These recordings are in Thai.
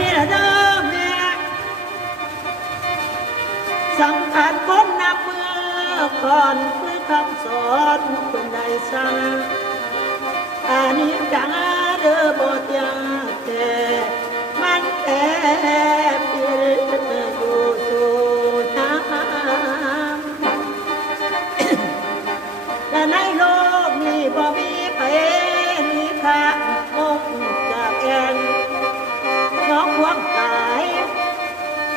นี่ละเด้อแม่สังขารคนนับเมื่อก่อนคือคำสอนคนใดสั่งอันนี้จังเด้อบ่เตียงแต่มันแค่เพียงอยู่สู่น้ำแต่ในโลกนี้บ่มีไผมีค่ามงจากแอนน้องความตาย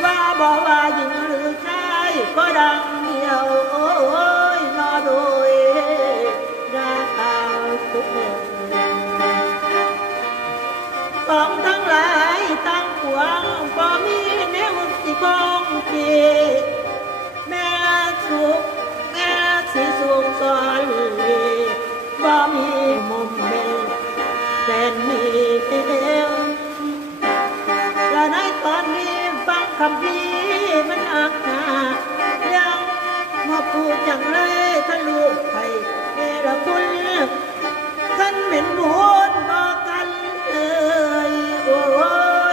ว่าบ่ว่าหญิงหรือชายก็ดังเดียวโอ้ยนอโดยดาวทุกเดือนของทั้งหลายตั้งปวงบ่มีแนวสิคงที่แม่สุขแม่สิสุขสอนบ่มีมุมเบลเป็นมีเดียวและในตอนนี้ฟังคำพี่มันอักหนายังมาพูดจังเลยท่านลูกไผ่เนรคุณท่านเหม็นบุญบอกกันเอ่ยโอ้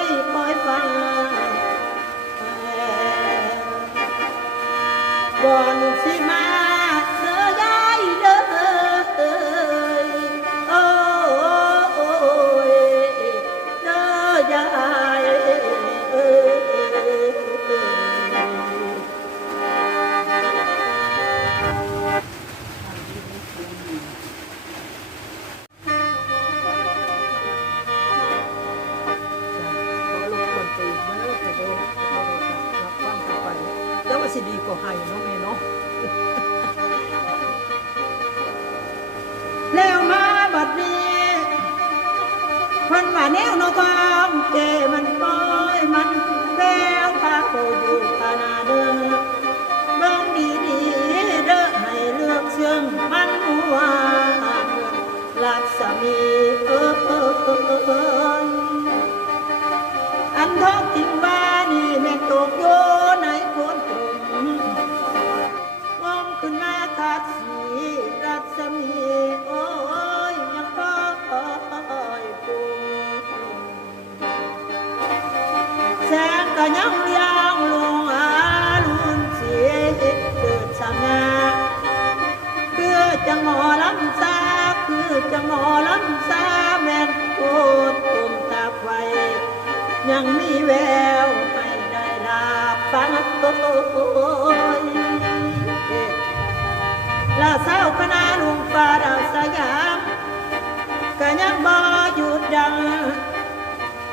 ยคอยฟังก่อนสิมาเธอย้ายเลยโอ้ยเธอย้ายแล้วว่าสิดีกว่าให้เนาะแม่เนาะแล้วมาบัดนี้คนว่าแนวโนทองเจมันปล่อยมันแววพาโหอยู่ขนาดเดิมเบิ่งดีๆเด้อให้เลือกเชื่องมันหัวลักษมีอันท้องถิ่นว่านี่แม่ตกโยในโคนตรงมองขึ้นมาทัดสีรัศมีโอ้ยยังก็ปุ่มแสงก็ยังเลี้ยงลงอาลุนเสียเกิดสง่าคือจะหมอลำซาคือจะหมอลำซาแม่นโคตรตุ่มตาไฟยังมีแววให้ได้ลาฟังโอยลาเศร้าคณะลุงฟ้าดาวสยามก็ยังบ่หยุดดัง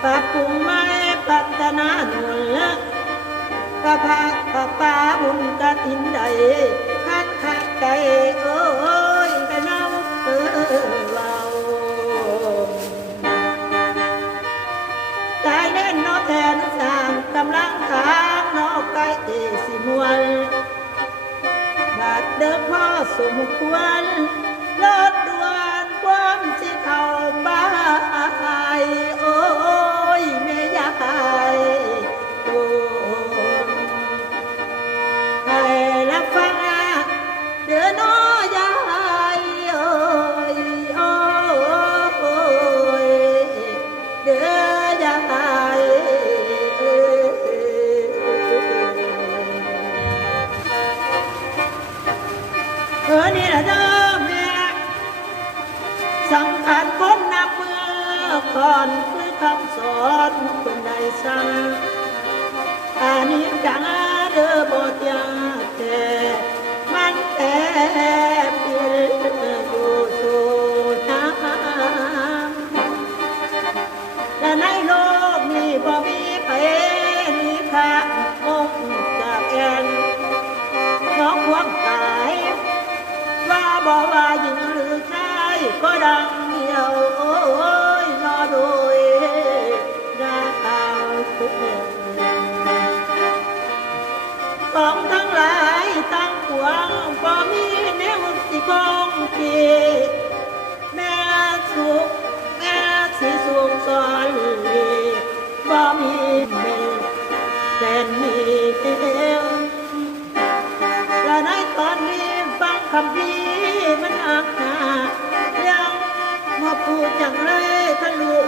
ปรับปรุงไม่พัฒนาหนุนกะพะปะป่าบุญกะถินใดคัดคักใจโอ้ยกะเนาเราตายแน่นนอแทนสร้างกำลังทางนอกไกลสิมวลบาดเดิมพ่อสมควรลดด่วนความสิเข้าบ้านโอ้ยแม่ยายโอ้ให้รับฟังเดือน้อยายโอ้ยโอ้ยเดือยายนี่ละเด้อแม่สังขารคนนับเมื่อก่อนคือคำสอนคนใดสั่งอันนี้จังเด้อบ่เตียงแต่มันแค่เพียงอยู่สู่น้ำและในโลกนี้บ่มีไผมีค่ามงจากแอนน้องความตายว่าบ่ว่าหญิงหรือชายก็ดังเดียวโอ้ยนอโดยดาวทุกเดือนของทั้งหลายตั้งปวงบ่มีแนวสิคงที่แม่สุขแม่สิสุขสอนบ่มีเบลเป็นมีเดียวและในตอนนี้ฟังคำพี่มันอักหนายังมาพูดจังเลยท่านลูก